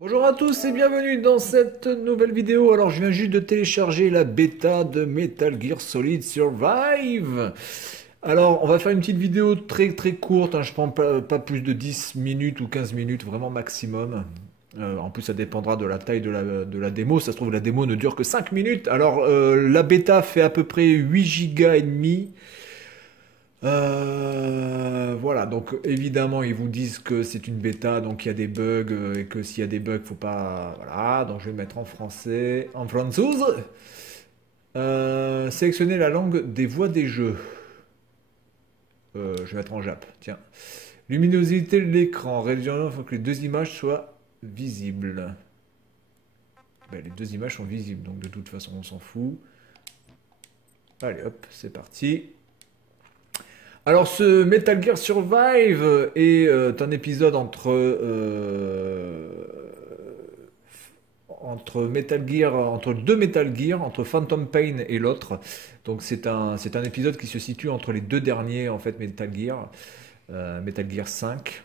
Bonjour à tous et bienvenue dans cette nouvelle vidéo. Alors je viens juste de télécharger la bêta de Metal Gear Solid Survive. Alors on va faire une petite vidéo très très courte, hein, je prends pas plus de 10 minutes ou 15 minutes, vraiment maximum. En plus ça dépendra de la taille de la démo, ça se trouve la démo ne dure que 5 minutes. Alors la bêta fait à peu près 8 Go et demi. Voilà, donc évidemment ils vous disent que c'est une bêta, donc il y a des bugs et que s'il y a des bugs, faut pas. Voilà, donc je vais le mettre en français, en française. Sélectionner la langue des voix des jeux. Je vais mettre en jap, tiens. Luminosité de l'écran, réduire, il faut que les deux images soient visibles. Ben, les deux images sont visibles, donc de toute façon on s'en fout. Allez hop, c'est parti. Alors, ce Metal Gear Survive est un épisode entre Metal Gear, entre deux Metal Gear, entre Phantom Pain et l'autre. Donc, c'est un épisode qui se situe entre les deux derniers en fait Metal Gear, Metal Gear 5.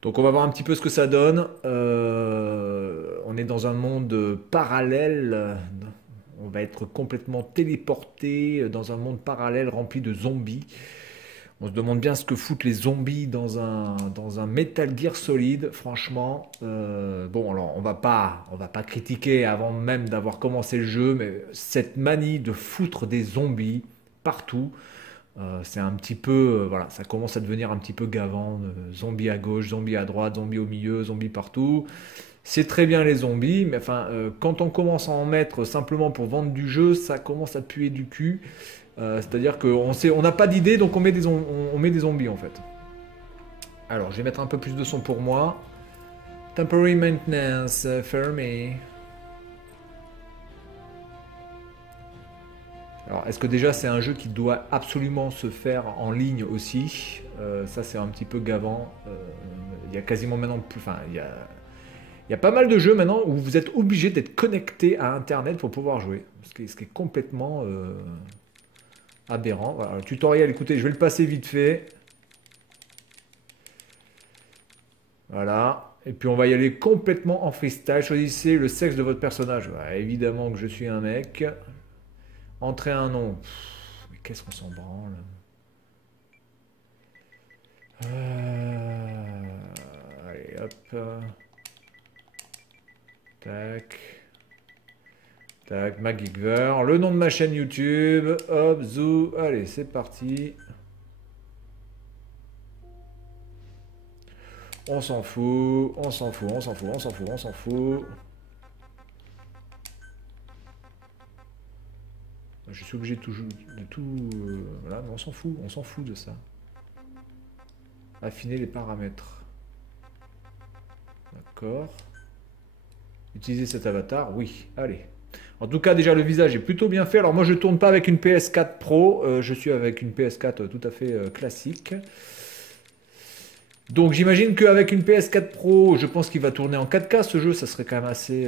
Donc, on va voir un petit peu ce que ça donne. On est dans un monde parallèle. On va être complètement téléporté dans un monde parallèle rempli de zombies. On se demande bien ce que foutent les zombies dans un Metal Gear Solid, franchement. Bon, alors on va pas critiquer avant même d'avoir commencé le jeu, mais cette manie de foutre des zombies partout, c'est un petit peu, voilà, ça commence à devenir un petit peu gavant. Zombies à gauche, zombies à droite, zombies au milieu, zombies partout. C'est très bien les zombies, mais enfin, quand on commence à en mettre simplement pour vendre du jeu, ça commence à puer du cul. C'est-à-dire on n'a pas d'idée, donc on met des zombies en fait. Alors, je vais mettre un peu plus de son pour moi. Temporary maintenance, fermé. Alors, est-ce que déjà c'est un jeu qui doit absolument se faire en ligne aussi? Ça, c'est un petit peu gavant. Il y a quasiment maintenant plus. Enfin, il y a pas mal de jeux maintenant où vous êtes obligé d'être connecté à Internet pour pouvoir jouer. Ce qui est complètement aberrant. Voilà, le tutoriel, écoutez, je vais le passer vite fait. Voilà. Et puis on va y aller complètement en freestyle. Choisissez le sexe de votre personnage. Ouais, évidemment que je suis un mec. Entrez un nom. Mais qu'est-ce qu'on s'en branle. Allez, hop. Tac. Tac, MacGyver. Le nom de ma chaîne YouTube. Hop, zou. Allez, c'est parti. On s'en fout, on s'en fout, on s'en fout, on s'en fout, on s'en fout. Je suis obligé de tout. Voilà, mais on s'en fout de ça. Affiner les paramètres. D'accord. Utiliser cet avatar, oui, allez. En tout cas, déjà, le visage est plutôt bien fait. Alors, moi, je ne tourne pas avec une PS4 Pro. Je suis avec une PS4 tout à fait classique. Donc, j'imagine qu'avec une PS4 Pro, je pense qu'il va tourner en 4K. Ce jeu, ça serait quand même assez...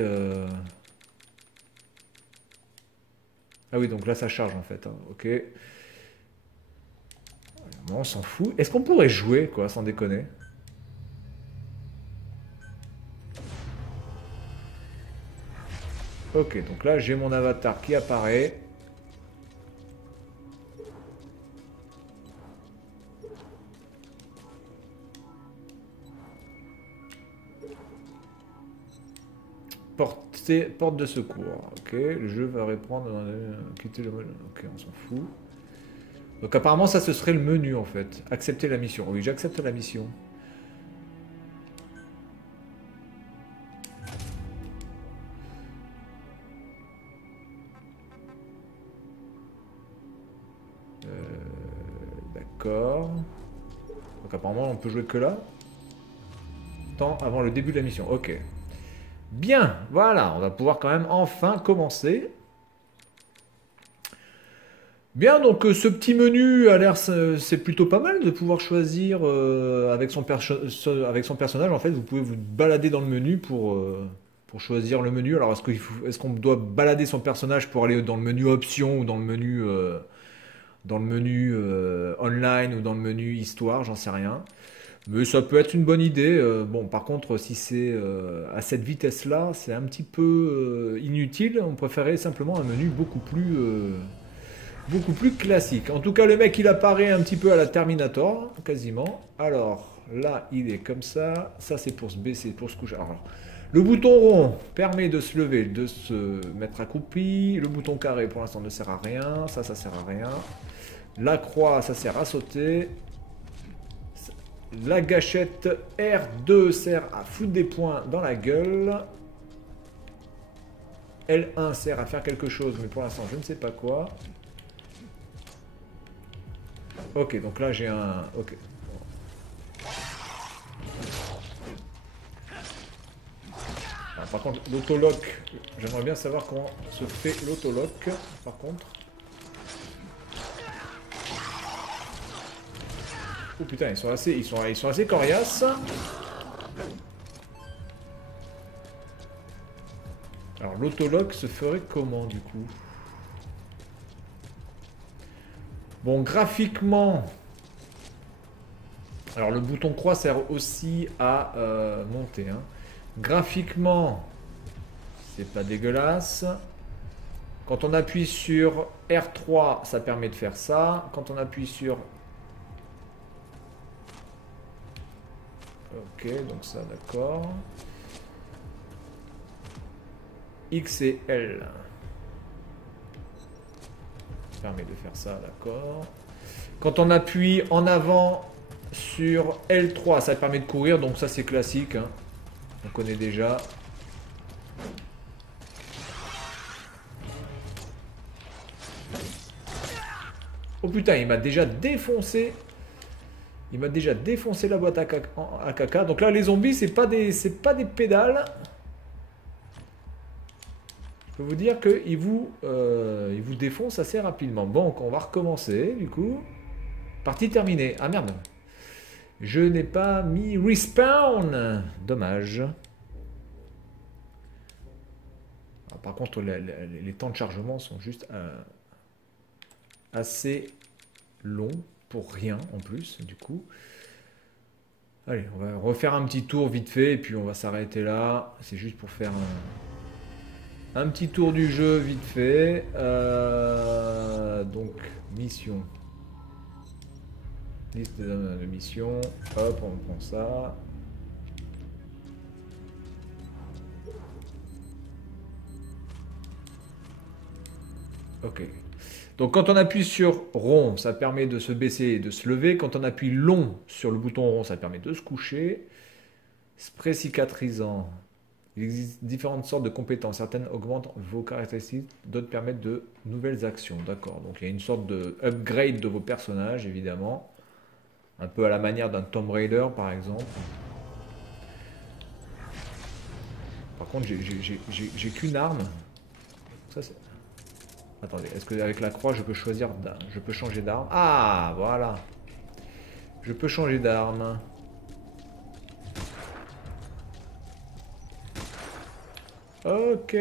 Ah oui, donc là, ça charge, en fait, hein. Ok. Bon, on s'en fout. Est-ce qu'on pourrait jouer, quoi, sans déconner? Ok, donc là, j'ai mon avatar qui apparaît. Porte de secours. Ok, le jeu va reprendre. Quitter le mode. Ok, on s'en fout. Donc apparemment, ça, ce serait le menu, en fait. Accepter la mission. Oui, j'accepte la mission. D'accord. Donc apparemment, on peut jouer que là. Temps avant le début de la mission. Ok. Bien, voilà, on va pouvoir quand même enfin commencer. Bien, donc ce petit menu a l'air, c'est plutôt pas mal de pouvoir choisir avec son personnage. En fait, vous pouvez vous balader dans le menu pour choisir le menu. Alors, est-ce qu'on doit balader son personnage pour aller dans le menu options ou dans le menu online ou dans le menu histoire, j'en sais rien. Mais ça peut être une bonne idée. Bon, par contre, si c'est à cette vitesse-là, c'est un petit peu inutile. On préférait simplement un menu beaucoup plus classique. En tout cas, le mec, il apparaît un petit peu à la Terminator, quasiment. Alors, là, il est comme ça. Ça, c'est pour se baisser, pour se coucher. Alors, le bouton rond permet de se lever, de se mettre accroupi. Le bouton carré, pour l'instant, ne sert à rien. Ça sert à rien. La croix, ça sert à sauter. La gâchette R2 sert à foutre des points dans la gueule. L1 sert à faire quelque chose, mais pour l'instant, je ne sais pas quoi. Ok, donc là, j'ai un... Ok. Alors, par contre, l'autolock, j'aimerais bien savoir comment se fait l'autolock, par contre. Oh putain, ils sont assez coriaces. Alors l'autolock se ferait comment du coup? Bon, graphiquement... Alors le bouton croix sert aussi à monter. Hein. Graphiquement, c'est pas dégueulasse. Quand on appuie sur R3, ça permet de faire ça. Quand on appuie sur... Ok, donc ça, d'accord. X et L. Ça permet de faire ça, d'accord. Quand on appuie en avant sur L3, ça permet de courir, donc ça c'est classique. Hein. On connaît déjà. Oh putain, il m'a déjà défoncé. Il m'a déjà défoncé la boîte à caca. Donc là, les zombies, c'est pas des pédales. Je peux vous dire qu'ils vous défoncent assez rapidement. Bon, on va recommencer, du coup. Partie terminée. Ah merde. Je n'ai pas mis respawn. Dommage. Ah, par contre, les temps de chargement sont juste assez longs. Pour rien en plus, du coup. Allez, on va refaire un petit tour vite fait, et puis on va s'arrêter là. C'est juste pour faire un petit tour du jeu vite fait. Donc, mission. Liste de missions. Hop, on prend ça. Ok. Donc quand on appuie sur rond, ça permet de se baisser et de se lever. Quand on appuie long sur le bouton rond, ça permet de se coucher. Spray cicatrisant. Il existe différentes sortes de compétences. Certaines augmentent vos caractéristiques, d'autres permettent de nouvelles actions. D'accord. Donc il y a une sorte de upgrade de vos personnages, évidemment. Un peu à la manière d'un Tomb Raider, par exemple. Par contre, j'ai qu'une arme. Ça, c'est... Attendez, est-ce qu'avec la croix, je peux choisir... Je peux changer d'arme? Ah, voilà. Je peux changer d'arme. Ok.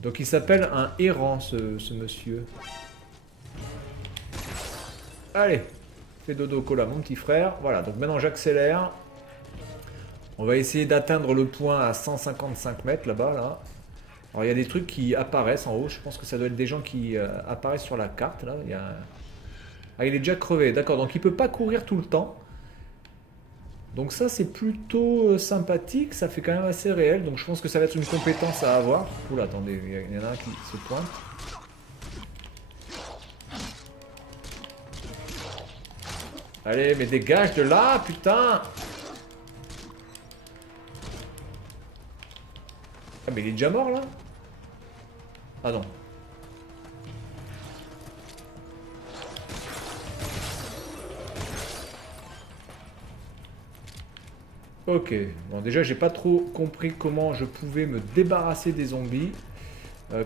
Donc il s'appelle un errant, ce monsieur. Allez. Fais dodo cola, mon petit frère. Voilà, donc maintenant j'accélère. On va essayer d'atteindre le point à 155 mètres là-bas. Là. Alors il y a des trucs qui apparaissent en haut. Je pense que ça doit être des gens qui apparaissent sur la carte. Là. Ah, il est déjà crevé. D'accord, donc il ne peut pas courir tout le temps. Donc ça c'est plutôt sympathique. Ça fait quand même assez réel. Donc je pense que ça va être une compétence à avoir. Oula, attendez, il y en a un qui se pointe. Allez, mais dégage de là, putain! Ah mais il est déjà mort là? Ah non. Ok, bon déjà j'ai pas trop compris comment je pouvais me débarrasser des zombies.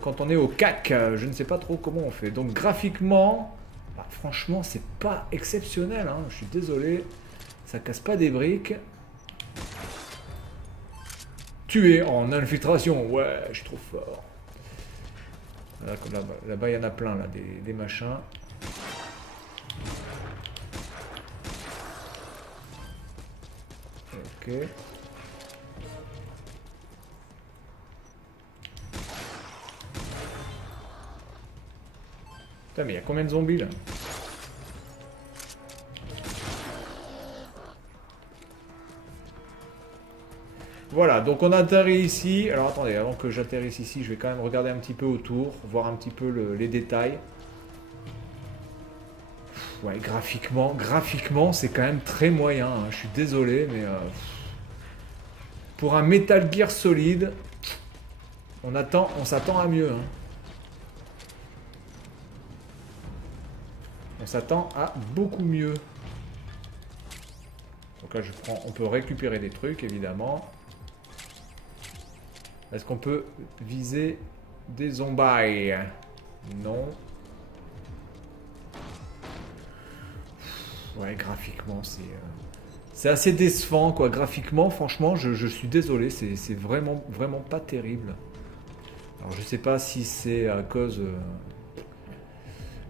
Quand on est au cac, je ne sais pas trop comment on fait. Donc graphiquement, bah, franchement c'est pas exceptionnel, hein. Je suis désolé. Ça casse pas des briques. Tué en infiltration, ouais, je suis trop fort. Là-bas, il y en a plein, là, des machins. Ok. Putain, mais il y a combien de zombies là? Voilà, donc on atterrit ici. Alors attendez, avant que j'atterrisse ici, je vais quand même regarder un petit peu autour, voir un petit peu les détails. Ouais, graphiquement, c'est quand même très moyen, hein. Je suis désolé, mais pour un Metal Gear Solid, on s'attend à mieux, hein. On s'attend à beaucoup mieux. Donc là, on peut récupérer des trucs, évidemment. Est-ce qu'on peut viser des zombies? Non. Ouais, graphiquement, c'est assez décevant, quoi. Graphiquement, franchement, je suis désolé, c'est vraiment pas terrible. Alors, je sais pas si c'est à cause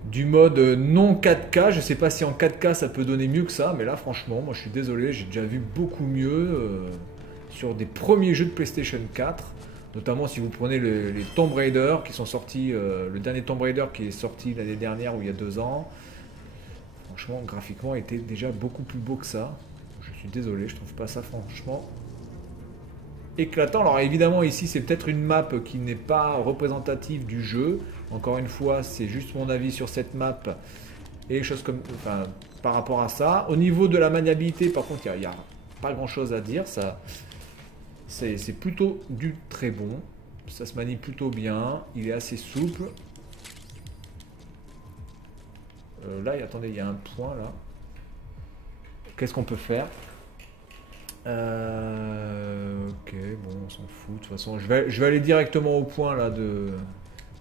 du mode non 4K. Je sais pas si en 4K ça peut donner mieux que ça, mais là, franchement, moi, je suis désolé, j'ai déjà vu beaucoup mieux sur des premiers jeux de PlayStation 4. Notamment si vous prenez les Tomb Raider qui sont sortis, le dernier Tomb Raider qui est sorti l'année dernière ou il y a 2 ans. Franchement, graphiquement, était déjà beaucoup plus beau que ça. Je suis désolé, je trouve pas ça franchement éclatant. Alors évidemment, ici, c'est peut-être une map qui n'est pas représentative du jeu. Encore une fois, c'est juste mon avis sur cette map et les choses comme, enfin, par rapport à ça. Au niveau de la maniabilité, par contre, il n'y a pas grand-chose à dire. Ça, c'est plutôt du très bon. Ça se manie plutôt bien. Il est assez souple. Là, attendez, il y a un point là. Qu'est-ce qu'on peut faire? Ok, bon, on s'en fout. De toute façon, je vais aller directement au point là de...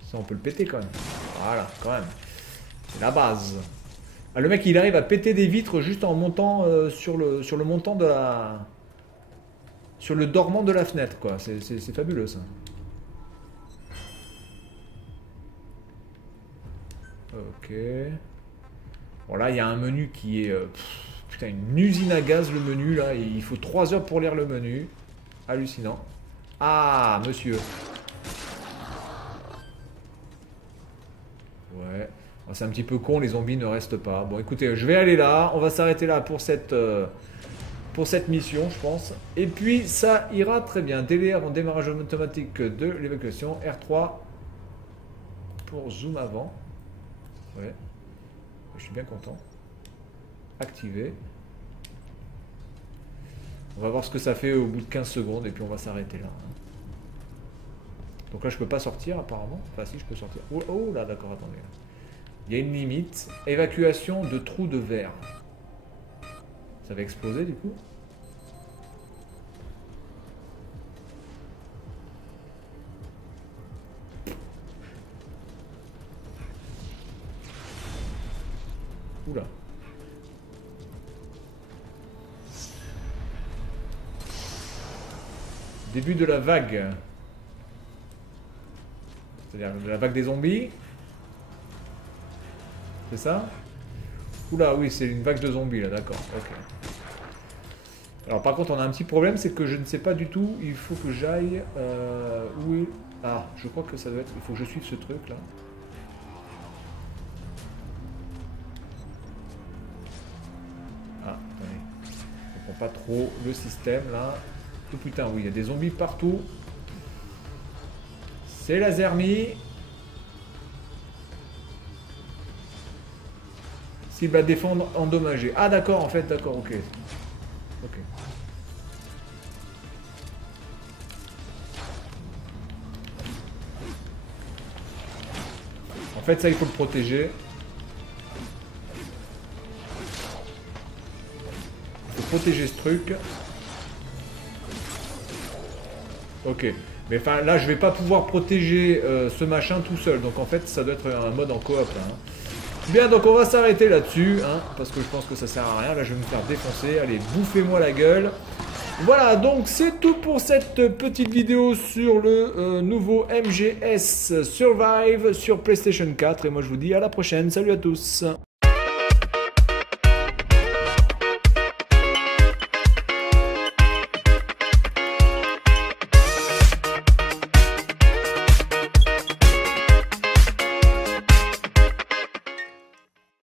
Ça, on peut le péter quand même. Voilà, quand même. C'est la base. Ah, le mec, il arrive à péter des vitres juste en montant sur le montant de la... Sur le dormant de la fenêtre, quoi. C'est fabuleux, ça. Ok. Bon, là, il y a un menu qui est... putain, une usine à gaz, le menu, là. Il faut 3 heures pour lire le menu. Hallucinant. Ah, monsieur. Ouais. C'est un petit peu con, les zombies ne restent pas. Bon, écoutez, je vais aller là. On va s'arrêter là pour cette mission, je pense. Et puis, ça ira très bien. Délai avant démarrage automatique de l'évacuation. R3 pour zoom avant. Ouais. Je suis bien content. Activé. On va voir ce que ça fait au bout de 15 secondes et puis on va s'arrêter là. Donc là, je peux pas sortir apparemment. Enfin, si, je peux sortir. Oh, oh là, d'accord, attendez. Il y a une limite. Évacuation de trous de verre. Ça va exploser du coup. Oula. Début de la vague. C'est-à-dire de la vague des zombies. C'est ça? Oula, oui, c'est une vague de zombies là, d'accord. Ok. Alors par contre, on a un petit problème, c'est que je ne sais pas du tout. Il faut que j'aille... où est... Ah, je crois que ça doit être... Il faut que je suive ce truc là. Ah, attendez. Je comprends pas trop le système là. Oh putain, oui, il y a des zombies partout. C'est la zermie. Cible à défendre, endommagée. Ah d'accord, en fait, d'accord, ok. Ok. En fait, ça, il faut le protéger. Il faut protéger ce truc. Ok. Mais enfin, là, je vais pas pouvoir protéger ce machin tout seul. Donc, en fait, ça doit être un mode en coop, là, hein. Bien, donc on va s'arrêter là-dessus, hein, parce que je pense que ça sert à rien. Là, je vais me faire défoncer. Allez, bouffez-moi la gueule. Voilà, donc c'est tout pour cette petite vidéo sur le nouveau MGS Survive sur PlayStation 4. Et moi, je vous dis à la prochaine. Salut à tous.